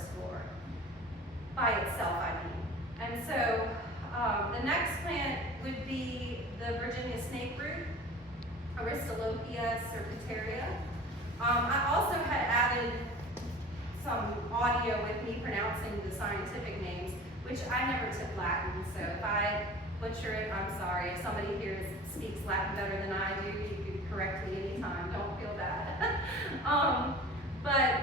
first floor. By itself, I mean. And so the next plant would be the Virginia snake root, Aristolochia serpentaria. I also had added some audio with me pronouncing the scientific names, which I never took Latin, so if I butcher it, I'm sorry. If somebody here speaks Latin better than I do, you can correct me anytime, don't feel bad. But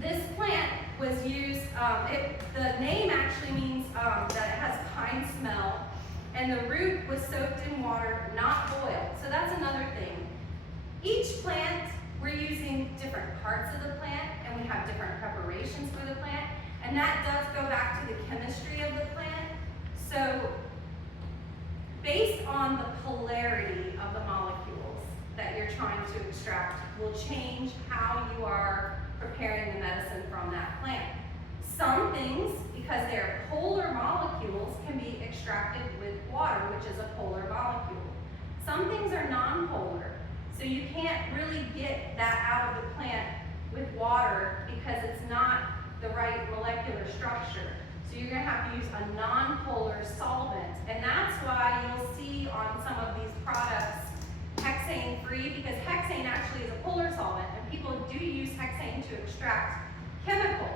this plant was used, the name actually means that it has pine smell, and the root was soaked in water, not boiled. So that's another thing. Each plant, we're using different parts of the plant, and we have different preparations for the plant, and that does go back to the chemistry of the plant. So based on the polarity of the molecules that you're trying to extract will change how you are preparing the medicine from that plant. Some things, because they're polar molecules, can be extracted with water, which is a polar molecule. Some things are non-polar, so you can't really get that out of the plant with water because it's not the right molecular structure. So you're going to have to use a non-polar solvent, and that's why you'll see on some of these products hexane-free, because hexane actually is a polar solvent, and people do use hexane to extract chemicals.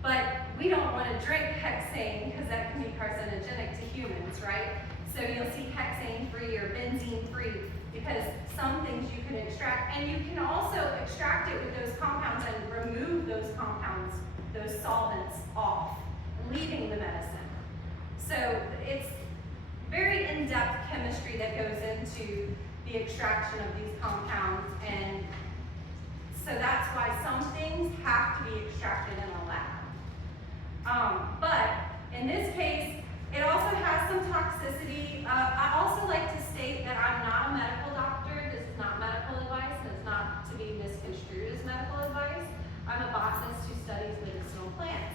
But we don't want to drink hexane because that can be carcinogenic to humans, right? So you'll see hexane-free or benzene-free because some things you can extract, and you can also extract it with those compounds and remove those compounds, those solvents off, leaving the medicine. So it's very in-depth chemistry that goes into the extraction of these compounds, and so that's why some things have to be extracted in a lab. But in this case, it also has some toxicity. I also like to state that I'm not a medical doctor. This is not medical advice, and it's not to be misconstrued as medical advice. I'm a botanist who studies medicinal plants.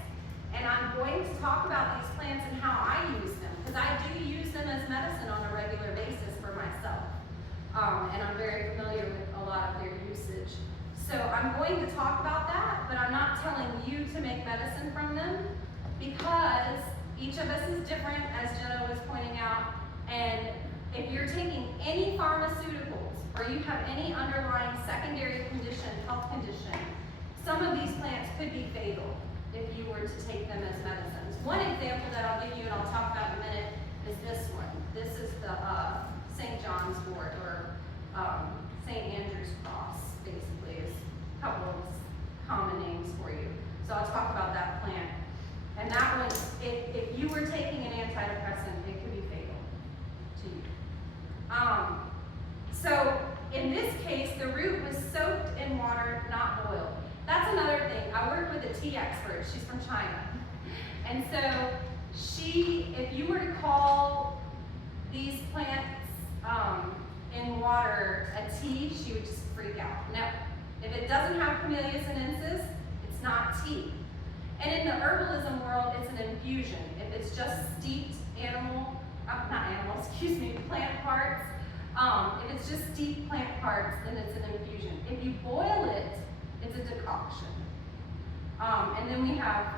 And I'm going to talk about these plants and how I use them, because I do use them as medicine on a regular basis for myself. And I'm very familiar with a lot of their usage. So I'm going to talk about that, but I'm not telling you to make medicine from them, because each of us is different, as Jenna was pointing out. And if you're taking any pharmaceuticals, or you have any underlying secondary condition, health condition, some of these plants could be fatal if you were to take them as medicines. One example that I'll give you and I'll talk about in a minute is this one. This is the St. John's wort, or St. Andrew's cross, basically, is a couple of common names for you. So I'll talk about that plant. And that one, if you were taking an antidepressant, it could be fatal to you. So in this case, the root was soaked in water, not boiled. That's another thing. I work with a tea expert. She's from China. And so if you were to call these plants in water a tea, she would just freak out. No, if it doesn't have Camellia sinensis, it's not tea. And in the herbalism world, it's an infusion. If it's just steeped plant parts, if it's just steeped plant parts, then it's an infusion. If you boil it, it's a decoction. And then we have,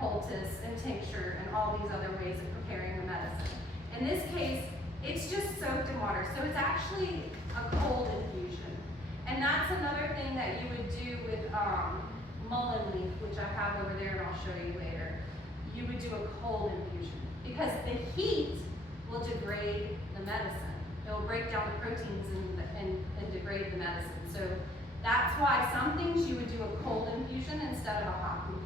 poultice and tincture and all these other ways of preparing the medicine. In this case, it's just soaked in water, so it's actually a cold infusion. And that's another thing that you would do with mullein leaf, which I have over there and I'll show you later. You would do a cold infusion because the heat will degrade the medicine. It will break down the proteins and degrade the medicine. So that's why some things you would do a cold infusion instead of a hot infusion.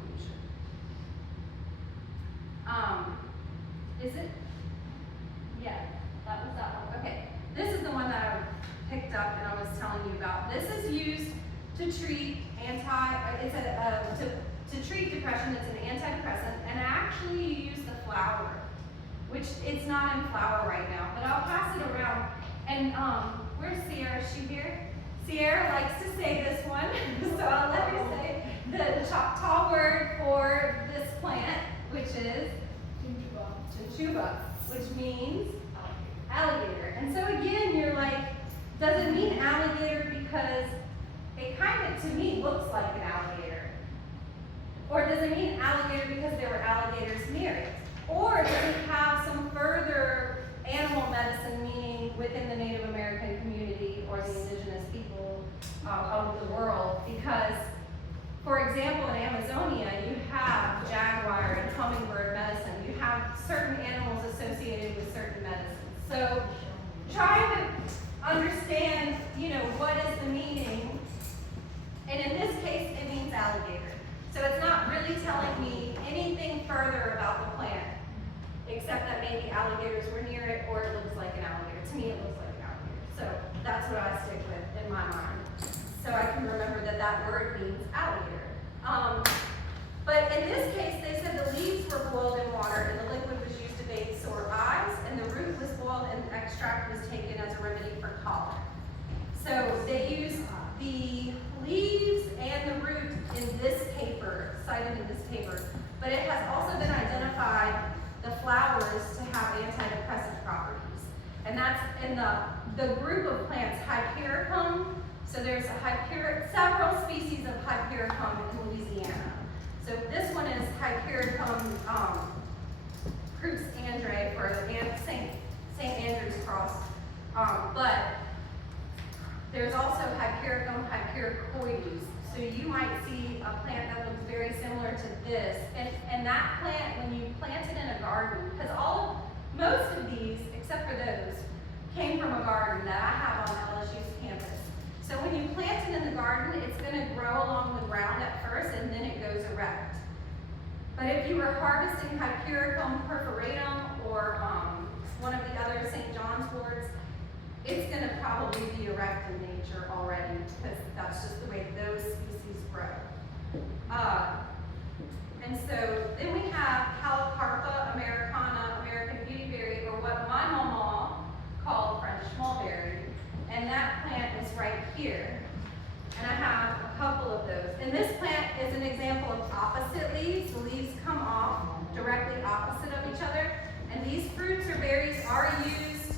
Is it? Yeah, that was that one. Okay, this is the one that I picked up and I was telling you about. This is used to treat to treat depression. It's an antidepressant, and actually you use the flower, which it's not in flower right now, but I'll pass it around. And where's Sierra? Is she here? Sierra likes to say this one, so I'll let her say the Choctaw word for this plant, which is chinchuba, which means alligator. And so again, you're like, does it mean alligator because it kind of, to me, looks like an alligator? Or does it mean alligator because there were alligators near it? Or does it have some further animal medicine meaning within the Native American community or the indigenous people of the world? Because, for example, in Amazonia, you have jaguar and hummingbird medicine. You have certain animals associated with certain medicines. So trying to understand, what is the meaning, and in this case, it means alligator. So it's not really telling me anything further about the plant, except that maybe alligators were near it, or it looks like an alligator. To me, it looks like an alligator. So that's what I stick with in my mind. So I can remember that that word means alligator. But in this case, they said the leaves were boiled in water, and the liquid was used to bathe sore eyes, and the root was boiled, and the extract was taken as a remedy for colic. So they used the leaves and the root in this paper, cited in this paper, but it has also been identified the flowers to have antidepressant properties. And that's in the group of plants, Hypericum. So there's several species of Hypericum in Louisiana. So this one is Hypericum Crux Andrae for St. Andrew's cross. But there's also Hypericum hypericoides. So you might see a plant that looks very similar to this. And that plant, when you plant it in a garden, because most of these, except for those, came from a garden that I have on LSU's campus. So when you plant it in the garden, it's going to grow along the ground at first, and then it goes erect. But if you were harvesting Hypericum perforatum or one of the other St. John's worts, it's going to probably be erect in nature already, because that's just the way those species grow. And so then we have Calocarpa americana, American beautyberry, or what my mama called French mulberry. And that plant is right here. And I have a couple of those. And this plant is an example of opposite leaves. The leaves come off directly opposite of each other. And these fruits or berries are used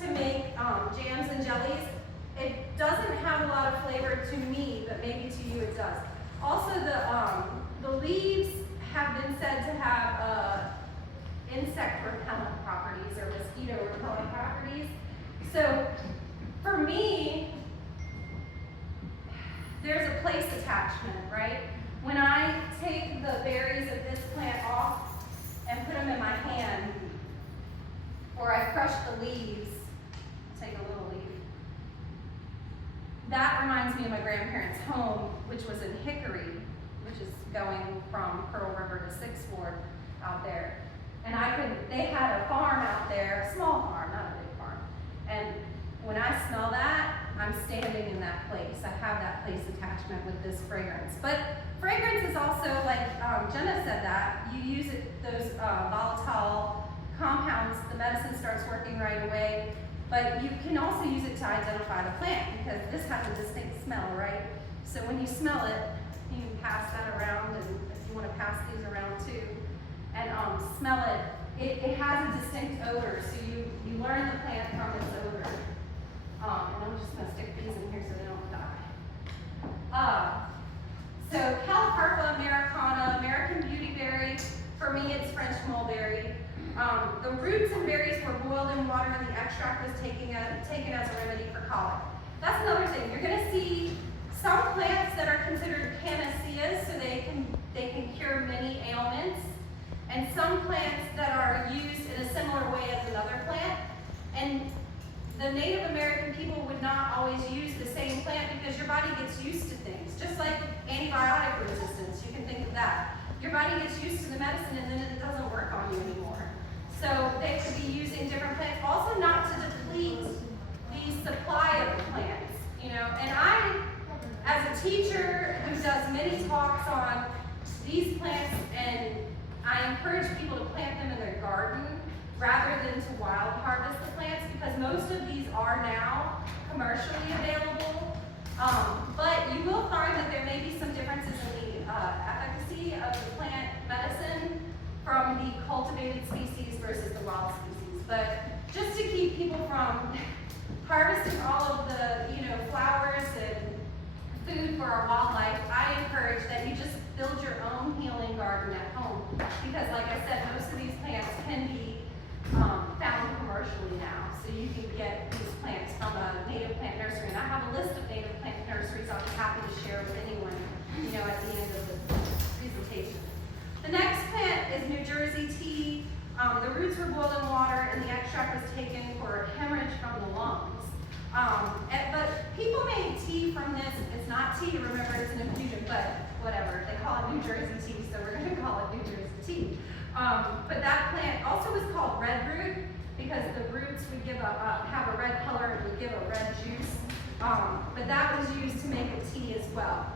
to make jams and jellies. It doesn't have a lot of flavor to me, but maybe to you it does. Also, the leaves have been said to have insect repellent properties or mosquito repellent properties. So for me, there's a place attachment, right? When I take the berries of this plant off and put them in my hand, or I crush the leaves, take a little leaf, that reminds me of my grandparents' home, which was in Hickory, which is going from Pearl River to Sixth Ward out there. And they had a farm out there, a small farm, not a big farm. And when I smell that, I'm standing in that place. I have that place attachment with this fragrance. But fragrance is also, like Jenna said that, you use those volatile compounds, the medicine starts working right away. But you can also use it to identify the plant, because this has a distinct smell, right? So when you smell it, you can pass that around, and if you want to pass these around too, and smell it. It has a distinct odor, so you learn the plant from its odor. And I'm just going to stick these in here so they don't die. So Calocarpa americana, American beautyberry, for me it's French mulberry. The roots and berries were boiled in water, and the extract was taken as a remedy for colic. That's another thing. You're going to see some plants that are considered panaceas, so they can cure many ailments, and some plants that are used in a similar way as another plant. And the Native American people would not always use the same plant, because your body gets used to things. Just like antibiotic resistance, you can think of that. Your body gets used to the medicine, and then it doesn't work on you anymore. So they could be using different plants. Also, not to deplete the supply of the plants. And I, as a teacher who does many talks on these plants, and I encourage people to plant them in their garden rather than to wild harvest the plants, because most of these are now commercially available. But you will find that there may be some differences in the efficacy of the plant medicine from the cultivated species versus the wild species. But just to keep people from harvesting all of the flowers and food for our wildlife, I encourage that you just build your own healing because like I said, most of these plants can be found commercially now. So you can get these plants from a native plant nursery. And I have a list of native plant nurseries I'll be happy to share with anyone, at the end of the presentation. The next plant is New Jersey tea. The roots were boiled in water and the extract was taken for hemorrhage from the lungs. But people made tea from this. It's not tea, remember it's an infusion, but whatever. They call it New Jersey tea, so we're gonna call it New Jersey tea. But that plant also was called red root because the roots would have a red color and would give a red juice. But that was used to make a tea as well.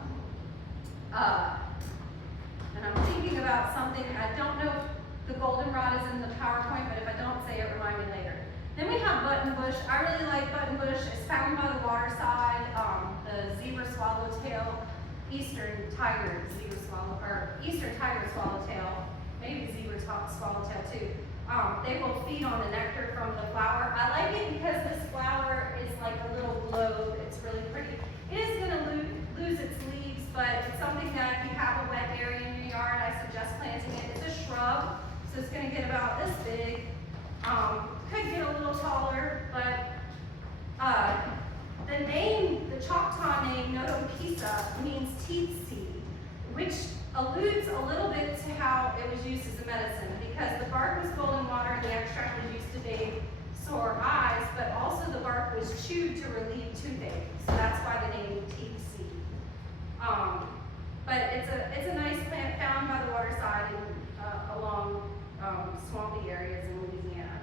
And I'm thinking about something, I don't know if the goldenrod is in the PowerPoint, but if I don't say it, remind me later. Then we have buttonbush. I really like buttonbush. It's found by the waterside. The zebra swallowtail, eastern tiger swallowtail, maybe zebra swallowtail too. They will feed on the nectar from the flower. I like it because this flower is like a little globe. It's really pretty. It is going to lose its leaves, but it's something that if you have a wet area in your yard, I suggest planting it. It's a shrub, so it's going to get about this big. Could get a little taller, but the name, the Choctaw name, Notopisa, means teeth seed, which alludes a little bit to how it was used as a medicine, because the bark was boiled in water and the extract was used to bathe sore eyes, but also the bark was chewed to relieve toothache, so that's why the name teeth seed. But it's a nice plant found by the waterside and along swampy areas in Louisiana.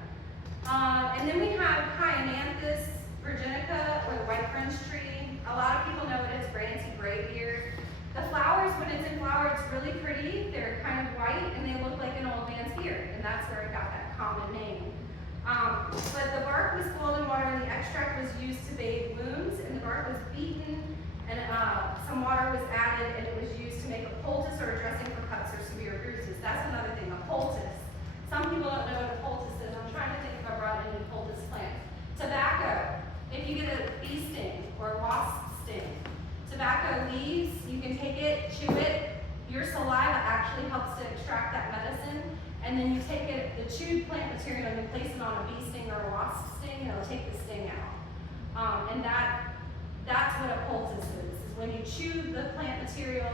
And then we have Hyananthus virginica, or the white French tree. A lot of people know it as Grancy Graybeard. The flowers, when it's in flower, it's really pretty. They're kind of white and they look like an old man's beard, and that's where it got that common name. But the bark was boiled in water and the extract was used to bathe wounds, and the bark was beaten and some water was added, and it was used to make a poultice or a dressing for cuts or severe bruises. That's another thing, a poultice. Some people don't know what a poultice is. I'm trying to think if I brought any poultice plants. Tobacco. If you get a bee sting or a wasp sting, tobacco leaves, you can take it, chew it. Your saliva actually helps to extract that medicine. And then you take it, the chewed plant material, and you place it on a bee sting or a wasp sting, and it'll take the sting out. And that's what a poultice is when you chew the plant material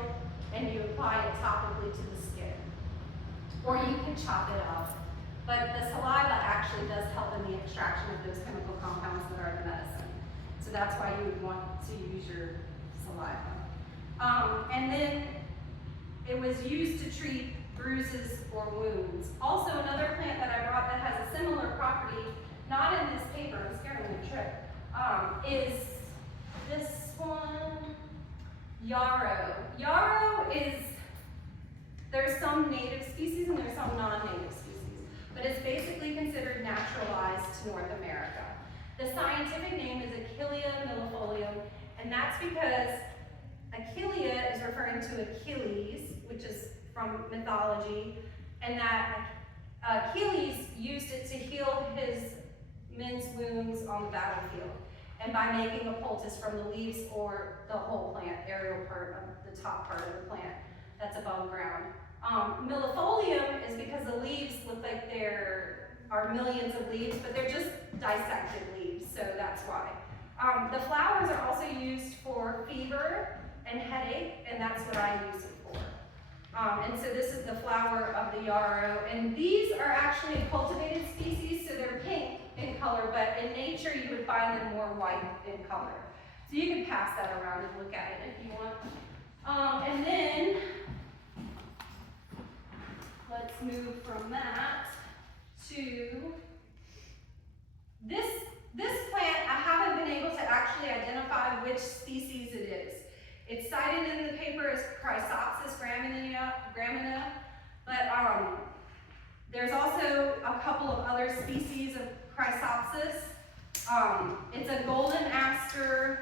and you apply it topically to the skin. Or you can chop it up. But the saliva actually does help in the extraction of those chemical compounds that are in the medicine. So that's why you would want to use your saliva. And then it was used to treat bruises or wounds. Also, another plant that I brought that has a similar property, not in this paper, I'm scared I'm gonna trip, is this one, yarrow. Yarrow is, there's some native species and there's some non-native species, but it's basically considered naturalized to North America. The scientific name is Achillea millefolium, and that's because Achillea is referring to Achilles, which is from mythology, and that Achilles used it to heal his men's wounds on the battlefield, and by making a poultice from the leaves or the whole plant, aerial part of the top part of the plant that's above ground. Millefolium is because the leaves look like there are millions of leaves, but they're just dissected leaves, so that's why. The flowers are also used for fever and headache, and that's what I use it for. And so this is the flower of the yarrow, and these are actually a cultivated species, so they're pink in color, but in nature you would find them more white in color. So you can pass that around and look at it if you want. And then, let's move from that to this plant. I haven't been able to actually identify which species it is. It's cited in the paper as Chrysopsis gramina, but there's also a couple of other species of Chrysopsis. It's a golden aster.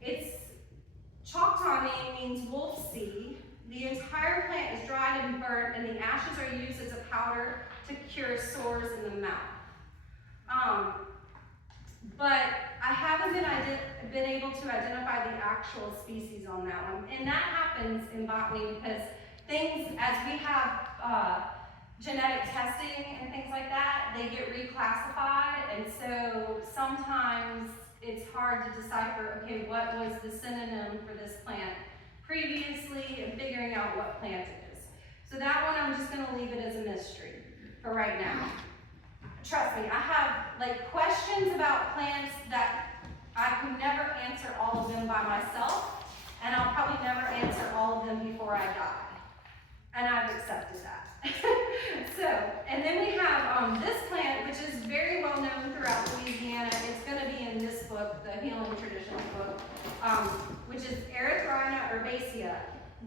Its Choctaw name means wolf seed. The entire plant is dried and burnt, and the ashes are used as a powder to cure sores in the mouth. But I haven't been able to identify the actual species on that one. And that happens in botany because things, as we have genetic testing and things like that, they get reclassified, and so sometimes it's hard to decipher, okay, what was the synonym for this plant previously, and figuring out what plant it is. So that one, I'm just gonna leave it as a mystery for right now. Trust me, I have like questions about plants that I could never answer all of them by myself, and I'll probably never answer all of them before I die. And I've accepted that. So, and then we have this plant, which is very well known throughout Louisiana. It's gonna be in this book, the Healing Traditions book, which is Erythrina herbacea.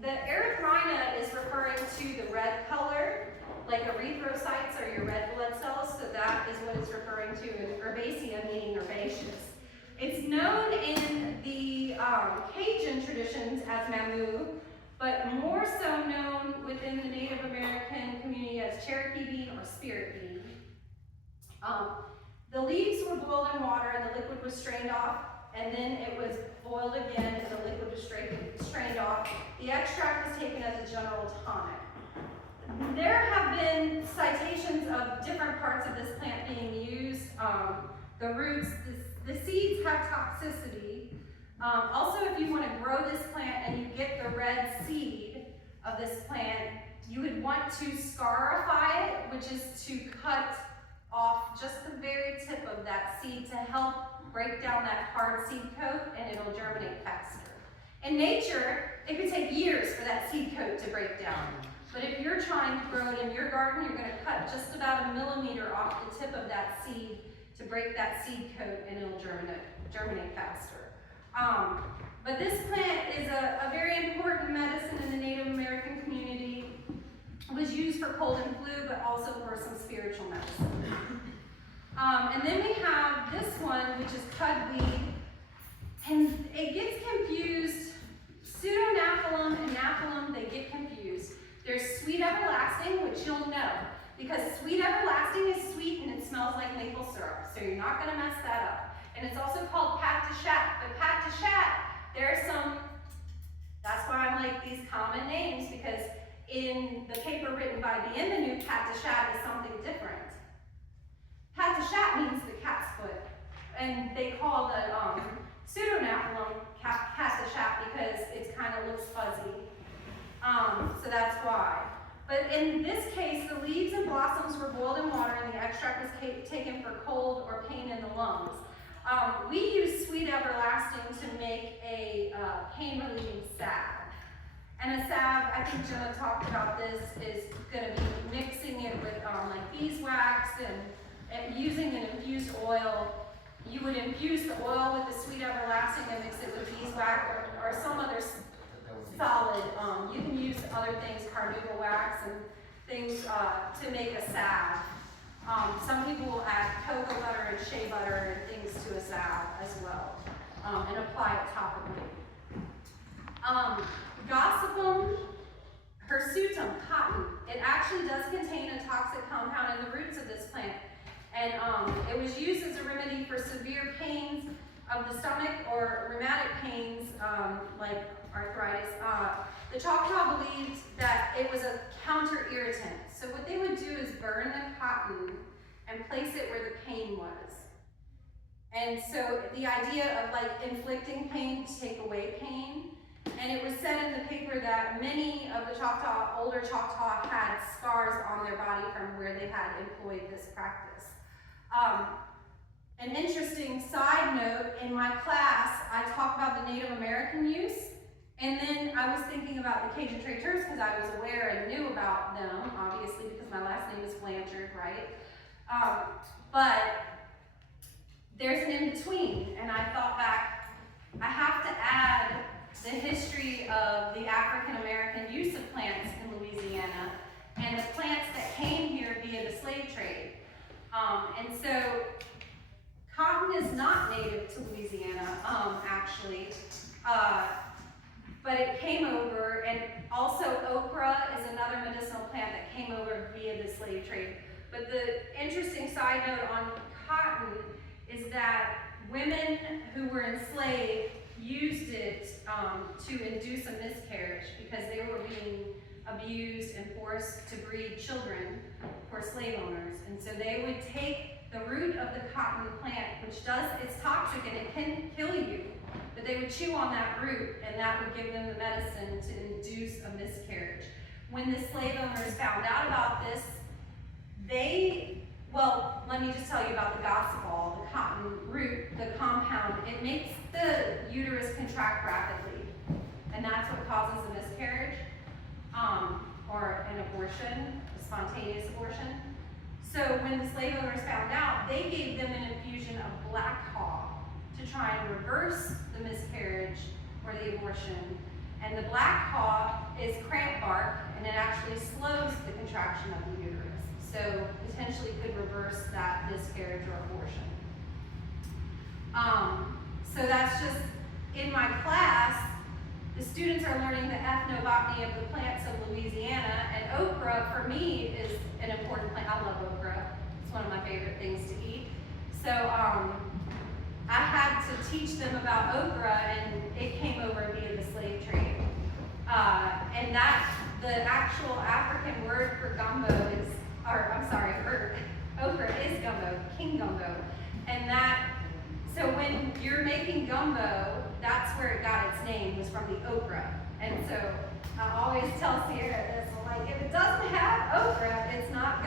The erythrina is referring to the red color, like erythrocytes are your red blood cells, so that is what it's referring to, and herbacea meaning herbaceous. It's known in the Cajun traditions as mamu, but more so known within the Native American community as Cherokee bean or spirit bean. The leaves were boiled in water and the liquid was strained off, and then it was boiled again and the liquid was strained off. The extract was taken as a general tonic. There have been citations of different parts of this plant being used. The roots, the seeds have toxicity. Also, if you want to grow this plant and you get the red seed of this plant, you would want to scarify it, which is to cut off just the very tip of that seed to help break down that hard seed coat, and it'll germinate faster. In nature, it could take years for that seed coat to break down. But if you're trying to grow it in your garden, you're going to cut just about 1 millimeter off the tip of that seed to break that seed coat, and it'll germinate faster. But this plant is a very important medicine in the Native American community. It was used for cold and flu, but also for some spiritual medicine. And then we have this one, which is cudweed, and it gets confused. Pseudonaphthalum and naphthalum, they get confused. There's sweet everlasting, which you'll know, because sweet everlasting is sweet and it smells like maple syrup, so you're not going to mess that up. And it's also called pat de chat, but pat de chat, there's some, that's why I'm like these common names, because in the paper written by Bienvenue, pat de chat is something different. Pat de chat means the cat's foot, and they call the pseudonaphthalum pat de chat because it kind of looks fuzzy. So that's why. But in this case, the leaves and blossoms were boiled in water and the extract was taken for cold or pain in the lungs. We use sweet everlasting to make a pain-relieving salve. And a salve, I think Jenna talked about this, is going to be mixing it with like beeswax and using an infused oil. You would infuse the oil with the sweet everlasting and mix it with beeswax or some other solid. You can use other things, carnauba wax and things to make a salve. Some people will add cocoa butter and shea butter and things to a salve as well, and apply it topically. Gossipum hirsutum, cotton. It actually does contain a toxic compound in the roots of this plant, and it was used as a remedy for severe pains of the stomach or rheumatic pains like arthritis. The Choctaw believed that it was a counter irritant. So what they would do is burn the cotton and place it where the pain was. And so the idea of like inflicting pain to take away pain. And it was said in the paper that many of the Choctaw, older Choctaw, had scars on their body from where they had employed this practice. An interesting side note, in my class, I talk about the Native American use, and then I was thinking about the Cajun Traiteurs because I was aware and knew about them, obviously, because my last name is Blanchard, right? But there's an in-between, and I thought back, I have to add the history of the African American use of plants in Louisiana and the plants that came here via the slave trade. And so cotton is not native to Louisiana, actually, but it came over, and also okra is another medicinal plant that came over via the slave trade. But the interesting side note on cotton is that women who were enslaved used it to induce a miscarriage because they were being abused and forced to breed children for slave owners. And so they would take the root of the cotton plant, which it's toxic and it can kill you, but they would chew on that root and that would give them the medicine to induce a miscarriage. When the slave owners found out about this, well, let me just tell you about the gossypol, the cotton root, the compound. It makes the uterus contract rapidly, and that's what causes a miscarriage, or an abortion, a spontaneous abortion. So when the slave owners found out, they gave them an infusion of black haw to try and reverse the miscarriage or the abortion. And the black haw is cramp bark, and it actually slows the contraction of the uterus. So potentially could reverse that miscarriage or abortion. So that's just, in my class, the students are learning the ethnobotany of the plants of Louisiana, and okra for me is an important plant. I love okra. It's one of my favorite things to eat. So I had to teach them about okra, and it came over via the slave trade. And the actual African word for gumbo is, for okra is gumbo, king gumbo. And so when you're making gumbo, that's where it got its name, was from the okra. And so I always tell Sierra this, I'm like, if it doesn't have okra, it's not